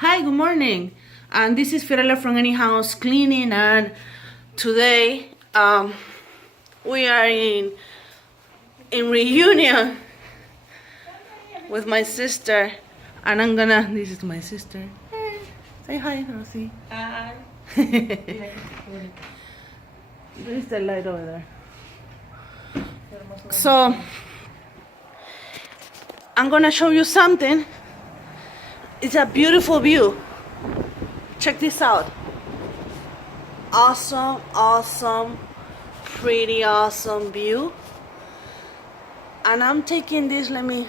Hi, good morning. And this is Fiorella from Any House Cleaning, and today we are in reunion with my sister, and this is my sister. Hey, say hi, Rosie. Hi. There is the light over there. So I'm gonna show you something. It's a beautiful view. Check this out. Awesome, pretty awesome view. And I'm taking this, okay.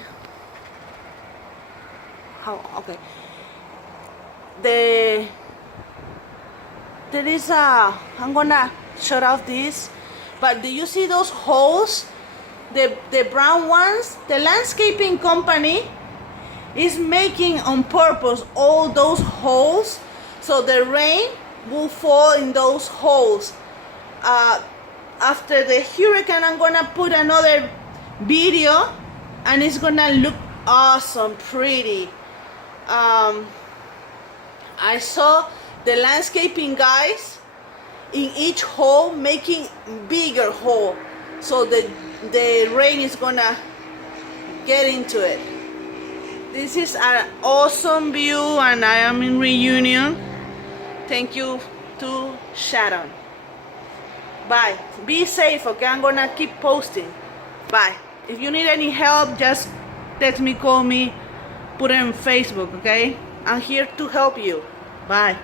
I'm gonna shut off this, but do you see those holes? The brown ones? The landscaping company is making on purpose all those holes so the rain will fall in those holes. After the hurricane, I'm gonna put another video and it's gonna look awesome, pretty. I saw the landscaping guys in each hole making bigger hole so the rain is gonna get into it. This is an awesome view and I am in reunion. Thank you to Shannon. Bye. Be safe, okay? I'm gonna keep posting. Bye. If you need any help, just text me, call me, put it on Facebook, okay? I'm here to help you. Bye.